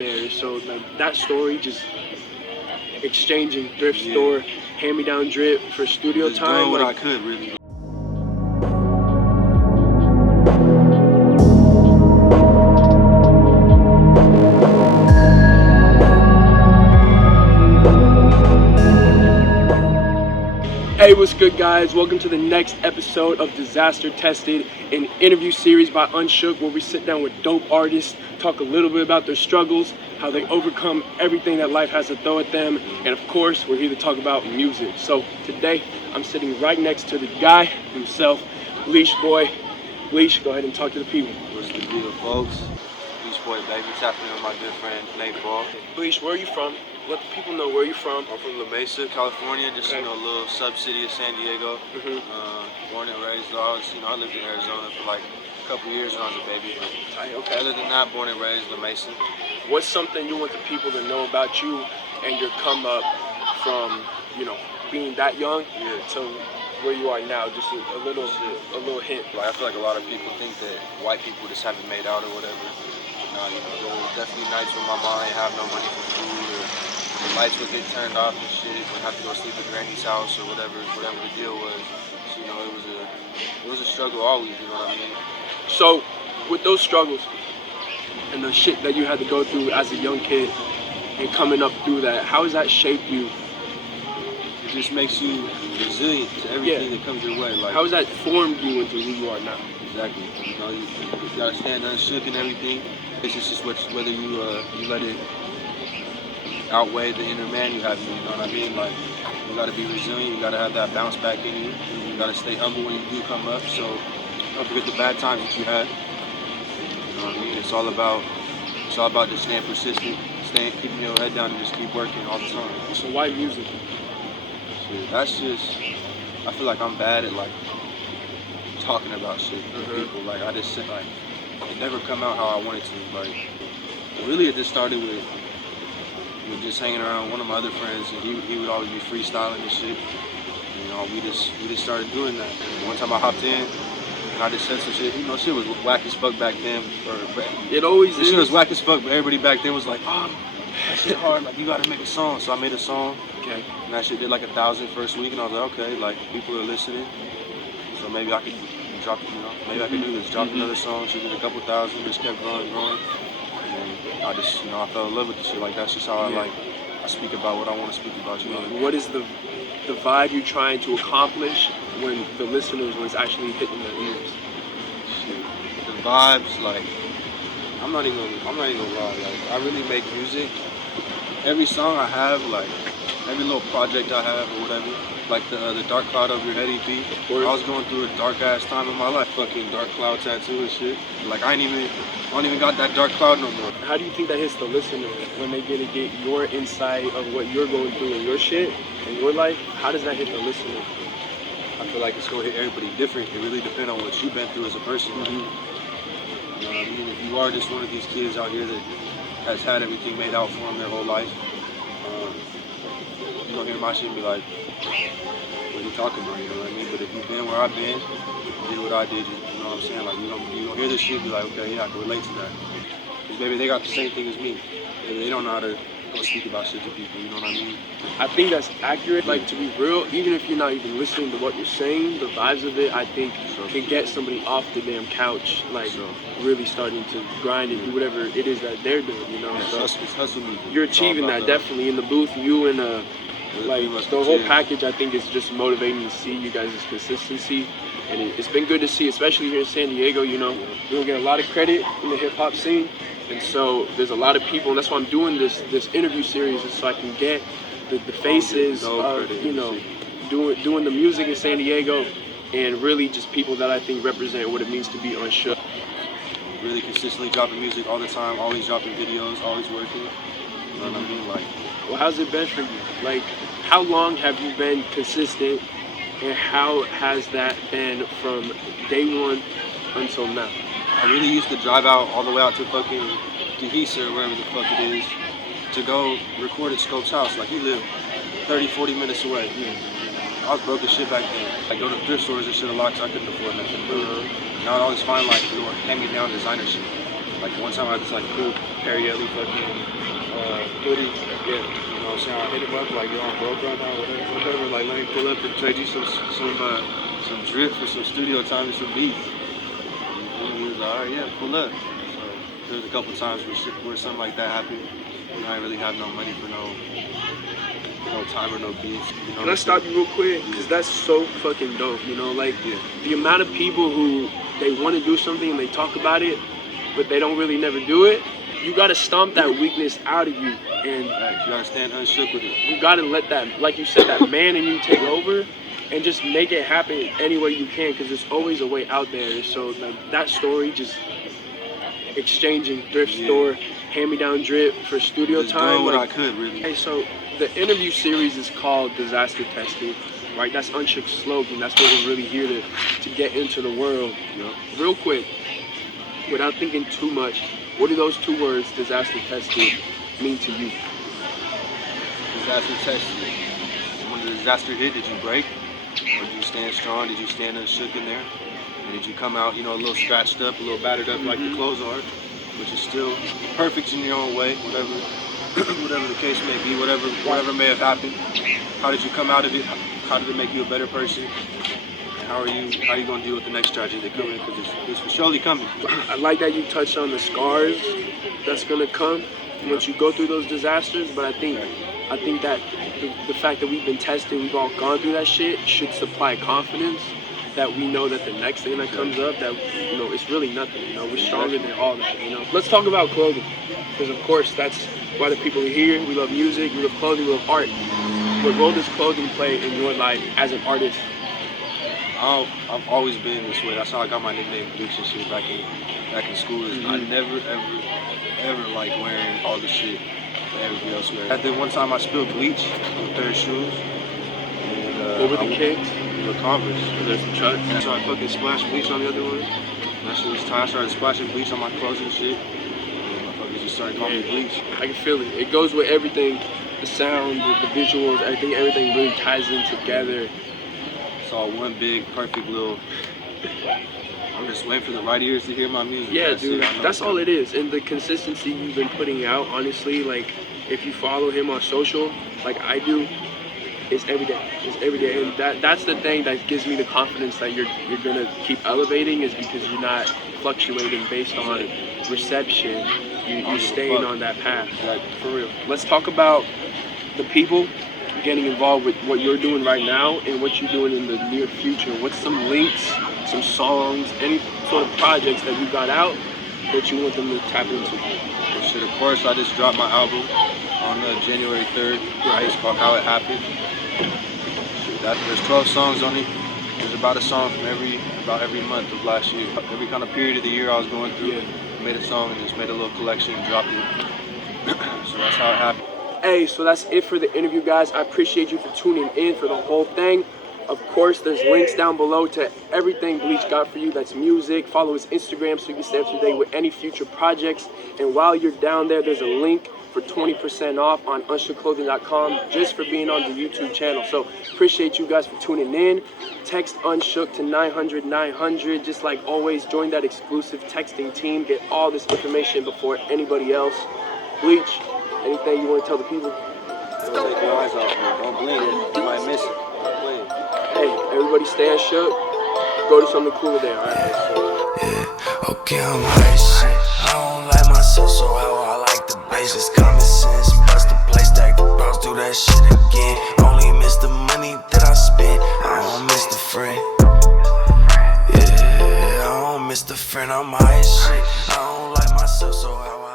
there. So like, that story, just exchanging thrift store, hand-me-down drip for studio just time. Doing what I could, really. Hey, what's good, guys? Welcome to the next episode of Disaster Tested, an interview series by UNSHOOK, where we sit down with dope artists, talk a little bit about their struggles, how they overcome everything that life has to throw at them, and of course, we're here to talk about music. So today, I'm sitting right next to the guy himself, BLEACH boy. BLEACH, go ahead and talk to the people. What's the deal, folks? BLEACH boy, baby. Tapping in with my good friend Nate Ball. BLEACH, where are you from? Let the people know where you're from. I'm from La Mesa, California, just a little sub-city of San Diego. Born and raised. I lived in Arizona for like a couple years when I was a baby. But other than that, born and raised La Mesa. What's something you want the people to know about you and your come up from, being that young to where you are now? Just a little hint. Like, I feel like a lot of people think that white people just haven't made out or whatever. There were definitely nights when my mom ain't have no money for food, or the lights would get turned off and shit, and have to go sleep at Granny's house or whatever the deal was. So, it was a struggle always, you know what I mean? So, with those struggles and the shit that you had to go through as a young kid and coming up through that, how has that shaped you? It just makes you resilient to everything that comes your way. Like, how has that formed you into who you are now? Exactly. You gotta stand unshook and everything. It's just whether you let it outweigh the inner man you have, you know what I mean? Like, you gotta be resilient, you gotta have that bounce back in you. You gotta stay humble when you do come up, so don't forget the bad times that you had. You know what I mean? It's all about just staying persistent, keeping your head down and just keep working all the time. So why music? Shit, that's just, I feel like I'm bad at like talking about shit to people. Like, I just said, like, it never come out how I wanted to. Like, really it just started with just hanging around one of my other friends, and he would always be freestyling and shit. We just started doing that. And one time I hopped in and I just said some shit. Shit was whack as fuck back then. It always is. Shit was whack as fuck, but everybody back then was like, oh, that shit hard. Like, you gotta make a song. So I made a song. Okay. And that shit did like 1,000 first week, and I was like, okay, like, people are listening. So maybe I could drop, maybe I could do this. Drop another song. She did a couple thousand. Just kept growing. And I just, I fell in love with the shit. Like, that's just how I speak about what I want to speak about. You know what I mean? What is the vibe you're trying to accomplish when the listeners was actually hitting their ears? Shit. The vibes, like, I'm not even gonna lie. Like, I really make music. Every song I have, like, every little project I have or whatever, like the Dark Cloud Over Your Head EP. I was going through a dark ass time in my life, fucking dark cloud tattoo and shit. Like, I don't even got that dark cloud no more. How do you think that hits the listener when they get your insight of what you're going through in your shit, in your life? How does that hit the listener? I feel like it's gonna hit everybody different. It really depends on what you've been through as a person. You know what I mean? If you are just one of these kids out here that has had everything made out for them their whole life, you're gonna hear my shit and be like, what are you talking about, you know what I mean? But if you've been where I've been, did what I did, you know what I'm saying? Like, you gonna hear this shit and be like, okay, yeah, I can relate to that. Because maybe they got the same thing as me. Maybe they don't know how to go speak about shit to people, you know what I mean? I think that's accurate. Like, to be real, even if you're not even listening to what you're saying, the vibes of it, I think, can get somebody off the damn couch, like, really starting to grind and do whatever it is that they're doing, you know? Yeah, so it's hustle music. You're achieving that, definitely. In the booth, you and like, the whole package, I think, is just motivating to see you guys' consistency. And it's been good to see, especially here in San Diego, we don't get a lot of credit in the hip-hop scene. And so there's a lot of people, and that's why I'm doing this interview series, is so I can get the faces of, doing the music in San Diego, and really just people that I think represent what it means to be UNSHOOK. Really consistently dropping music all the time, always dropping videos, always working. You know what I mean? Like, well, how's it been for you? Like, how long have you been consistent, and how has that been from day one until now? I really used to drive out all the way out to fucking Gehesa or wherever the fuck it is to go record at Scope's house. Like, he lived 30, 40 minutes away. I was broke as shit back then. I go to thrift stores and shit a lot because I couldn't afford nothing. Now I'd always find like hand-me-down designer shit. Like one time I just like cool Perry Ellie fucking hoodie. Yeah, you know what I'm saying? I hit him up like, yo, I'm broke right now, whatever. Like, let me pull up and trade you some drip for some studio time and some beats. And he was like, all right, yeah, pull up. So there was a couple times where something like that happened. You know, I didn't really have no money for no time or no beats. You know, Can I stop you real quick? Because that's so fucking dope, you know? Like, the amount of people who they want to do something and they talk about it, but they don't really never do it. You gotta stomp that weakness out of you, and you gotta stand unshook with it. You gotta let that, like you said, that man in you take over, and just make it happen any way you can, because there's always a way out there. So like that story, just exchanging thrift store, hand-me-down drip for studio just time. Doing what like, I could, really. Hey, so the interview series is called Disaster Tested, right? That's UNSHOOK's slogan. That's what we're really here to get into the world. Yep. Real quick, without thinking too much, what do those two words, disaster tested, mean to you? Disaster tested. When the disaster hit, did you break? Or did you stand strong? Did you stand unshook in there? And did you come out, you know, a little scratched up, a little battered up like the clothes are, which is still perfect in your own way, whatever the case may be, whatever may have happened. How did you come out of it? How did it make you a better person? How are you going to deal with the next tragedy that comes? Because it's surely coming. I like that you touched on the scars that's going to come once you go through those disasters, but I think that the fact that we've been tested, we've all gone through that shit, should supply confidence that we know that the next thing that comes up, that, you know, it's really nothing, you know, we're stronger than all that, you know. Let's talk about clothing, because of course that's why the people are here. We love music, we love clothing, we love art. What role does clothing play in your life as an artist? I've always been this way. That's how I got my nickname BLEACH and shit back in school. I never ever like wearing all the shit that everybody else wears. And then one time I spilled bleach on Third shoes. And, what were the kicks? The Converse. There's some chucks. And so I fucking splashed bleach on the other one. That shit was tight. I started splashing bleach on my clothes and shit. And my fuckers just started calling me bleach. I can feel it. It goes with everything. The sound, the visuals, I think everything really ties in together. It's all one big, perfect little... I'm just waiting for the right ears to hear my music. Yeah, dude, that's all it is. And the consistency you've been putting out, honestly, like, if you follow him on social, like I do, it's every day. It's every day. And that's the thing that gives me the confidence that you're going to keep elevating, is because you're not fluctuating based on reception. You're staying on that path, like, for real. Let's talk about the people getting involved with what you're doing right now and what you're doing in the near future. What's some links, some songs, any sort of projects that you got out that you want them to tap into? Well, shit, of course, I just dropped my album on January 3rd. Right. It's called How It Happened. Shit, there's 12 songs on it. There's about a song from every month of last year. Every kind of period of the year I was going through, I made a song and just made a little collection and dropped it. So that's how it happened. Hey, so that's it for the interview, guys. I appreciate you for tuning in for the whole thing. Of course, there's links down below to everything BLEACH got for you. That's music. Follow his Instagram so you can stay up to date with any future projects. And while you're down there, there's a link for 20% off on UNSHOOKclothing.com just for being on the YouTube channel. So appreciate you guys for tuning in. Text UNSHOOK to 900-900. Just like always, join that exclusive texting team. Get all this information before anybody else. BLEACH, anything you want to tell the people? Don't take your eyes off me. Don't blink. You might miss it. Don't blink. Hey, everybody stay unshook. Go to something cooler there, alright? Yeah, okay, I'm like shit. I don't like myself, so how I like the bass. It's common sense. Bust the place, stack the bros, do that shit again. Only miss the money that I spent. I don't miss the friend. Yeah, I don't miss the friend. I'm high as shit. I don't like myself, so how I